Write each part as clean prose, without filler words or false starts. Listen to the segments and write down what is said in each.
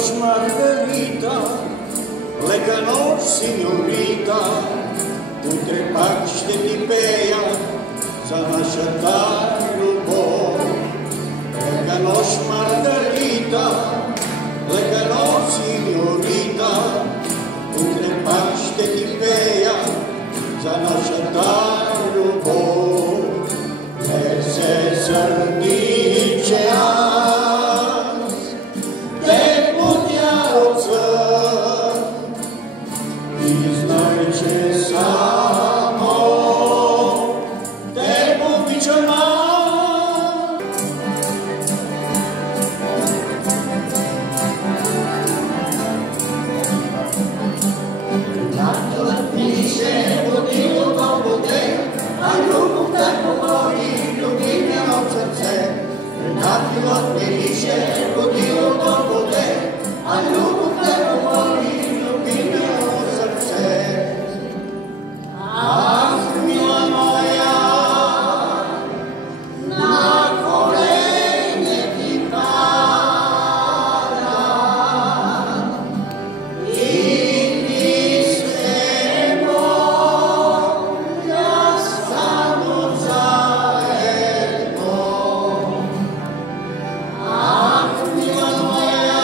noche, Margarita, lека noche, signorita, утре пак ще ти пея за нашата любов. Лека нощ, Маргарита, лека нощ, синьорита, утре пак ще ти пея за нашата любов. Не се сърди, че аз те будя от сън и знай, че само те обичам аз. Ангелът ми се буди от обуде, а любовта говори любимия от сърце. Ангелът ми се буди от обуде, а любовта говори любимия от сърце. Ах, мила моя, на колене ти падам и ти се моля само за едно. Ах, мила моя,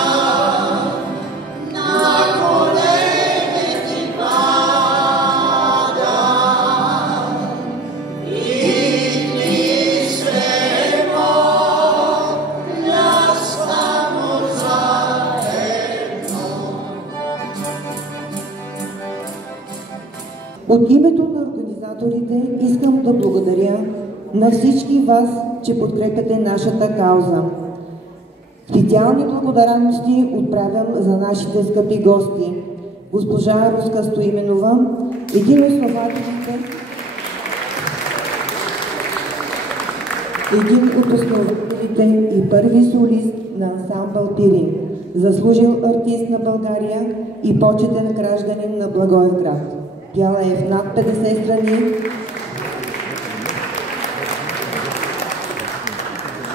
на колене ти падам и ти се моля само за едно. От името на организаторите искам да благодаря на всички вас, че подкрепяте нашата кауза. Специални благодарности отправям за нашите скъпи гости. Госпожа Руска Стоименова, един от основателите и първи солист на ансамбъл Пирин, заслужил артист на България и почетен гражданин на Благоевград. Пяла е в над 50 страни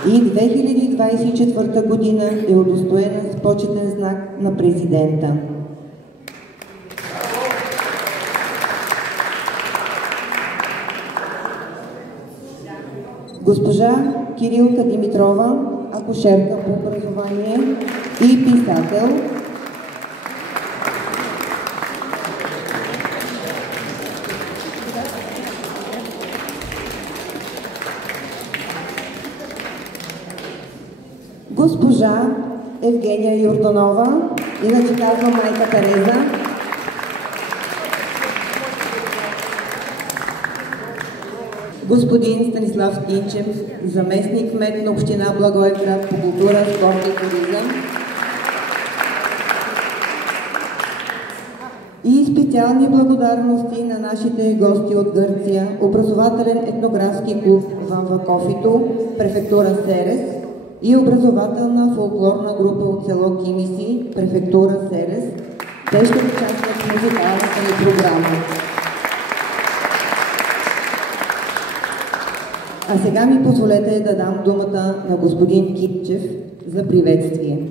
и 2024 година е удостоена с почетен знак на президента. Госпожа Кирилка Димитрова, акушерка по образование и писател. Госпожа Евгения Йорданова, иначе казва майка Тереза. Господин Станислав Стинчев, заместник кмет на община Благоевград по култура, спорт и туризъм. И специални благодарности на нашите гости от Гърция, образователен етнографски клуб Ван Вакофито, префектура Серес и образователна фолклорна група от село Кимиси, префектура Серес. Те ще участват в музикалната ни програма. А сега ми позволете да дам думата на господин Кипчев за приветствие.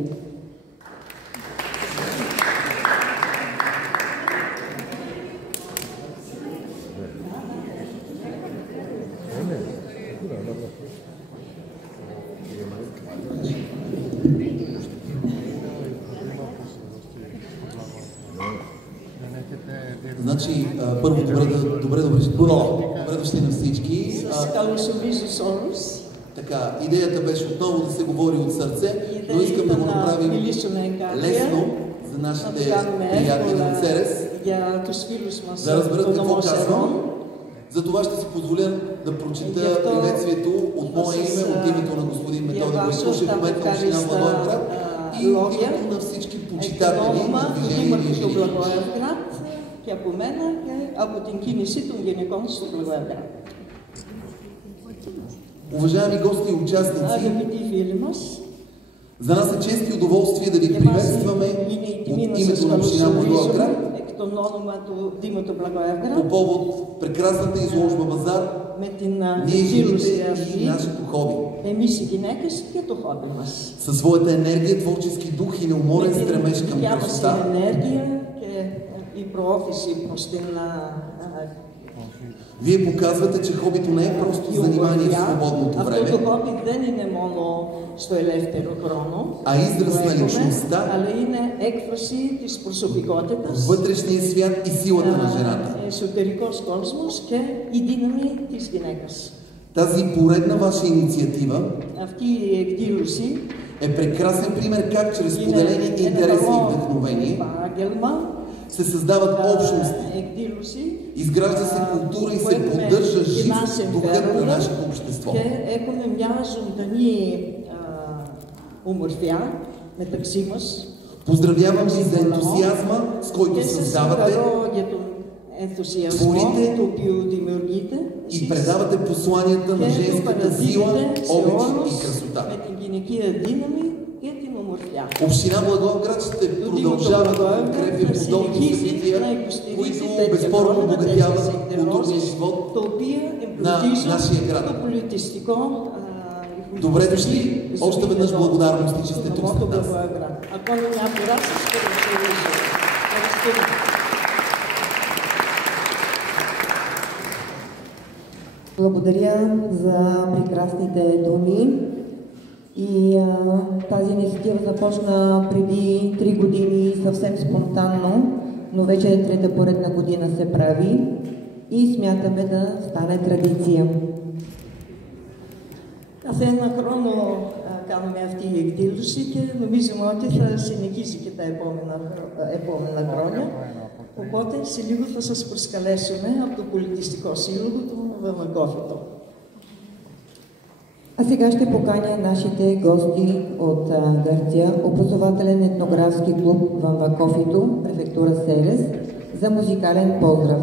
Значи, първо добре дошли на всички. Така, идеята беше отново да се говори от сърце, но искам да го направим лесно за нашите приятели от Серес, да разберат какво казвам. Затова ще си позволя да прочита приветствието от мое име, от името на господин Методи Бойкушев, кмет на община Благоевград и името на всички почитатели на движение и жилища. Che a Pomena che a Потинкини ситум гинеконство Благоевград. Уважаеми гости и участници, за нас е чест и удоволствие да ви приветстваме от името на община Благоевград по повод прекрасната изложба Базар, ние жените и нашето хоби. Със своята енергия, творчески дух и неуморен стремеж към красота, вие показвате, че хобито не е просто занимание в свободното време, а израз на личността, вътрешния свят и силата на жената. Тази поредна ваша инициатива е прекрасен пример как чрез споделени интереси и вдъхновение се създават общности, изгражда се култура и се поддържа жив духът на нашето общество. Поздравявам ви за ентусиазма, с който създавате, творите и предавате посланията на женската сила, обич и красота. Община Благоевград ще продължава да подкрепя подобни събития, които безспорно обогатяват културния живот на нашия град. Добре дошли! Още веднъж благодарности, че сте тук сред нас. Благодаря за прекрасните думи. И тази инициатива започна преди 3 години съвсем спонтанно, но вече трета поредна година се прави и смятаме да стане традиция. Κάθε ένα χρόνο κάνουμε αυτή η εκδήλωση και νομίζουμε ότι θα συνεχίσει και τα επόμενα χρόνια. Οπότε σε λίγο θα σας προσκαλέσουμε από το Πολιτιστικό Σύλλογο του Вамакофито. А сега ще поканя нашите гости от Гърция, образователен етнографски клуб Вамакофито, префектура Серес, за музикален поздрав.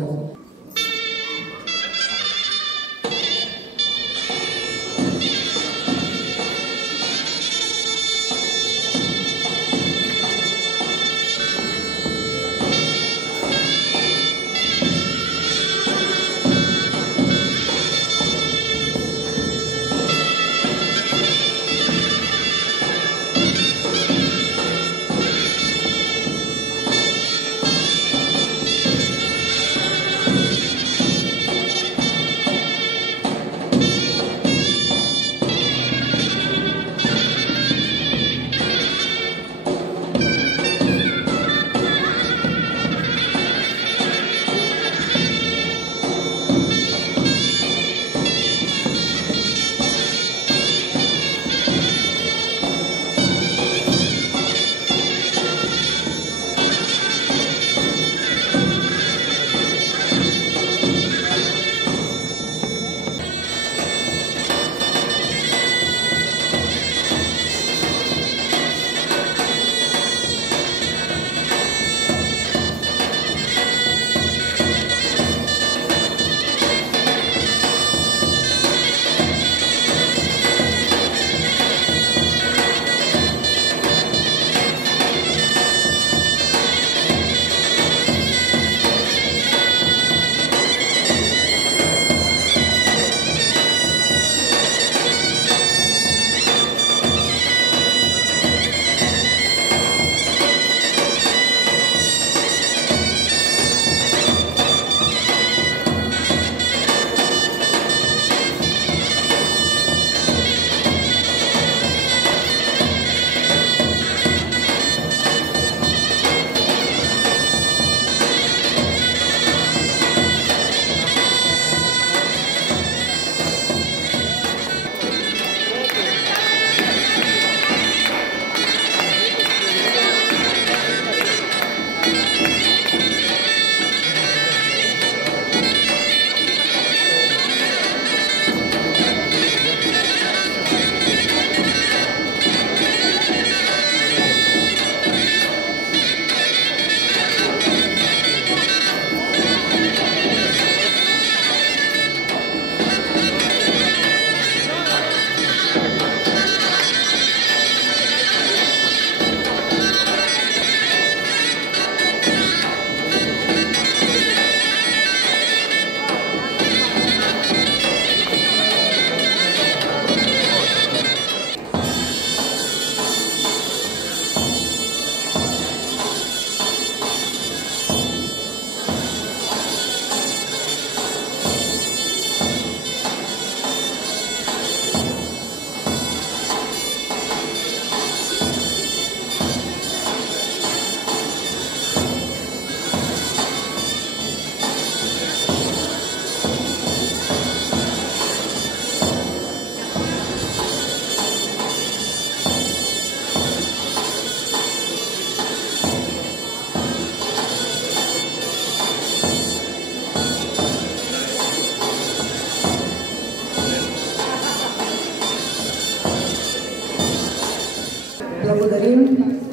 Благодарим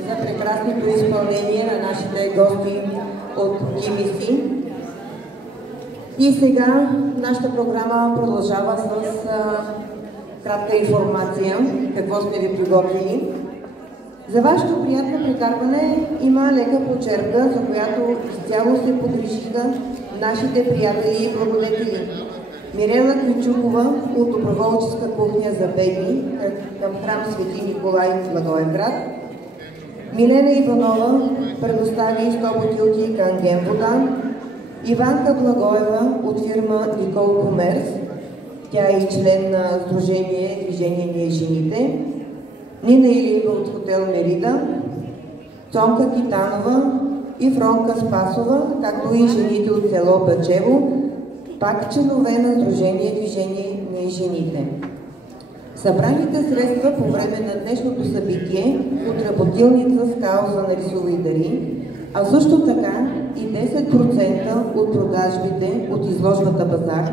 за прекрасното изпълнение на нашите гости от КИМИСИ. И сега нашата програма продължава с кратка информация, какво сме ви приготвили. За вашето приятно прекарване има лека почерка, за която изцяло се погрижиха нашите приятели и благодетели. Мирела Ключукова от доброволческа кухня за бедни към храм Свети Николай в Благоевград. Милена Иванова предостави 100 бутилки канген вода. Иванка Благоева от фирма Никол Комерс. Тя е и член на Сдружение Движение Ние жените. Нина Илиева от хотел Мерида. Цонка Китанова и Фронка Спасова, както и жените от село Бачево, пак членове на Сдружение Движение Ние жените. Събраните средства по време на днешното събитие от работилница с кауза Нарисувай и дари, а също така и 10% от продажбите от изложбата Базар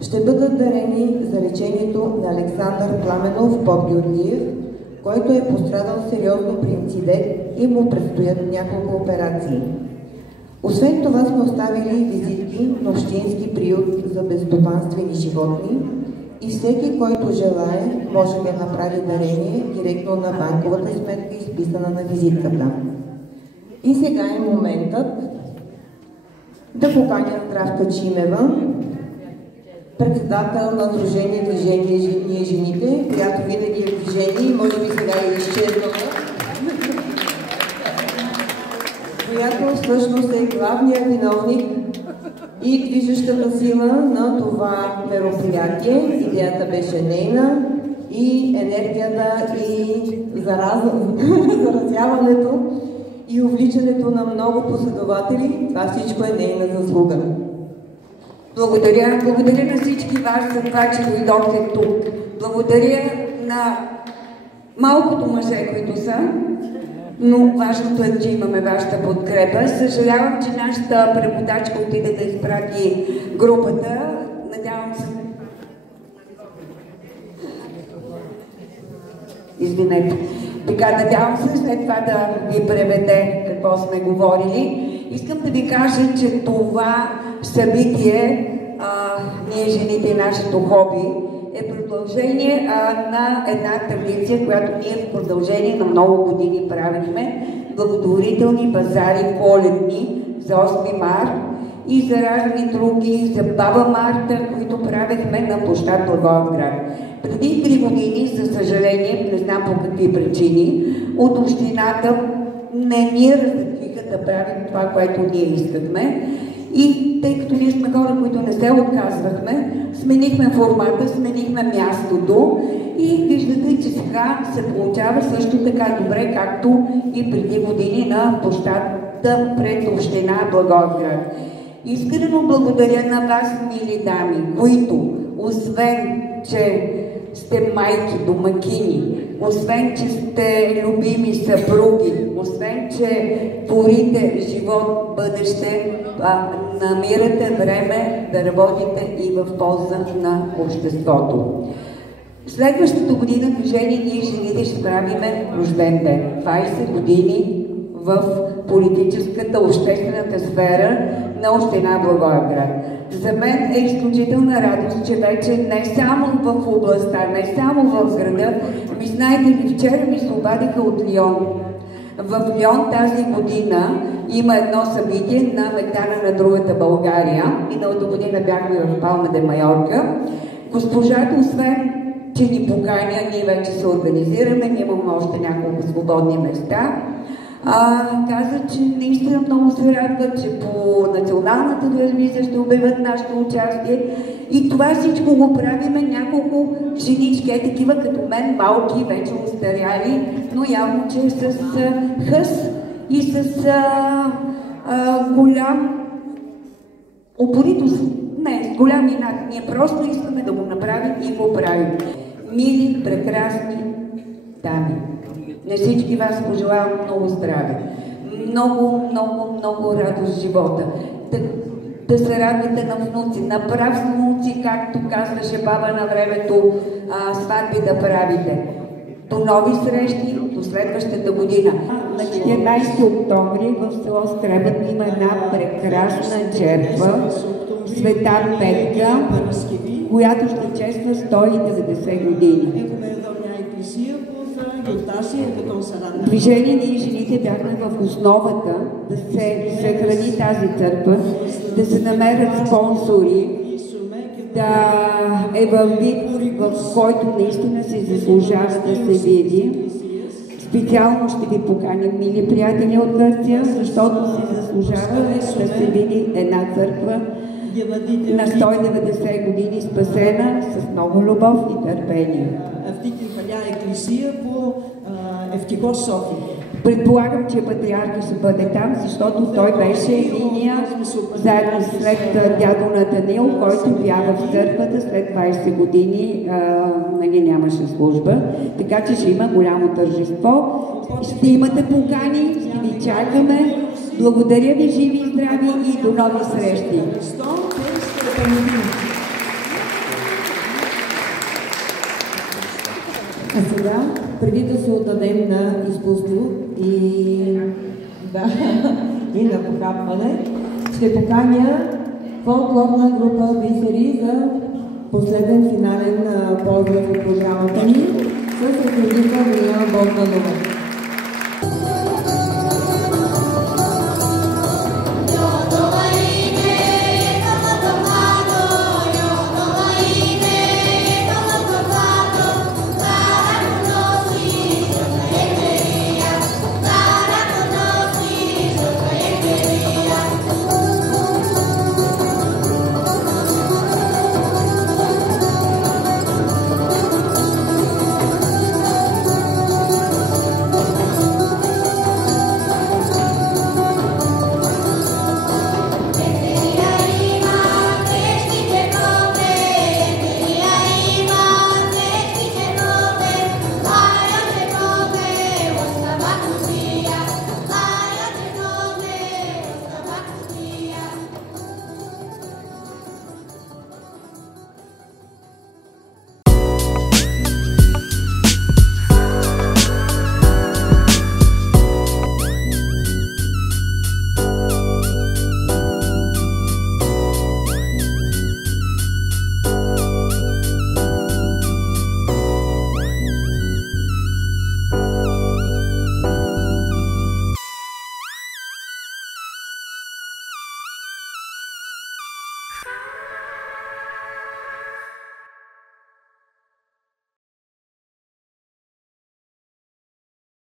ще бъдат дарени за лечението на Александър Пламенов Попгеоргиев, който е пострадал сериозно при инцидент и му предстоят няколко операции. Освен това сме оставили визитки на общински приют за безстопанствени животни и всеки, който желае, може да направи дарение директно на банковата сметка, изписана на визитката. И сега е моментът да поканя Здравка Чимева, председател на Сдружение Движение Ние жените, която винаги е в движение и може би сега е изчезнала, която всъщност е главният виновник и движещата сила на това мероприятие. Идеята беше нейна и енергията и заразяването и увличането на много последователи, това всичко е нейна заслуга. Благодаря на всички вас за това, че дойдохте тук. Благодаря на малкото мъже, които са, но важното е, че имаме вашата подкрепа. Съжалявам, че нашата преводачка отиде да изпрати групата. Надявам се... Извинете. Така, надявам се след това да ви преведе какво сме говорили. Искам да ви кажа, че това събитие, ние жените и нашето хоби, е продължение на една традиция, която ние в продължение на много години правихме. Благотворителни базари коледни за 8 март и за разни други, за Баба Марта, които правихме на площад Благоевград. Преди 3 години, за съжаление, не знам по какви причини, от общината не ни разрешиха да правим това, което ние искахме. И тъй като ние сме хора, които не се отказвахме, сменихме формата, сменихме мястото и виждате, че сега се получава също така добре, както и преди години на площадта пред община Благоевград. Искрено благодаря на вас, мили дами, които, освен че сте майки, домакини, освен че сте любими съпруги, освен че творите живот, бъдеще, намирате време да работите и в полза на обществото. Следващата година Движение Ние жените ще правиме рожден ден. 20 години в политическата, обществената сфера на община Благоевград. За мен е изключителна радост, че вече не само в областта, не само в града, ми знаете ли, вчера ми се обадиха от Лион. В Лион тази година има едно събитие на Метана на другата България. Миналата година бяхме в Палма де Майорка. Госпожата, освен че ни поканя, ние вече се организираме, ние имаме още няколко свободни места. Каза, че наистина много се радва, че по националната телевизия ще обявят нашето участие и това всичко го правиме няколко женички, такива като мен, малки, вече устаряли, но явно, че с хъс и с голям упоритост. Не, с голям инат. Ние просто искаме да го направим и го правим. Мили, прекрасни дами. На всички вас пожелавам много здраве, много радост в живота. Да се радвате на внуци, на прав внуци, както казваше баба на времето, сватби да правите. До нови срещи, до следващата година. На 14 октомври в село Стребън има една прекрасна черква, Света Петка, която ще чества 190 години. Движение ние жените бяхме в основата да се съхрани тази църква, да се намерят спонсори, да е във вид, в който наистина се заслужава да се види. Специално ще ви поканим, мили приятели от Гърция, защото се заслужава да се види една църква на 190 години спасена с много любов и търпение. Предполагам, че патриарха ще бъде там, защото той беше единия, заедно след дядо Натанил, който бяга в църквата след 20 години, нямаше служба, така че ще има голямо тържество. Ще имате покани, ще ви чакаме. Благодаря ви, живи и здрави и до нови срещи! А сега, преди да се отдадем на изкуство и на похапване, ще поканя фолклорна група Бисери за последен финален поздрав от програмата ни с ръководител Мила Богданова.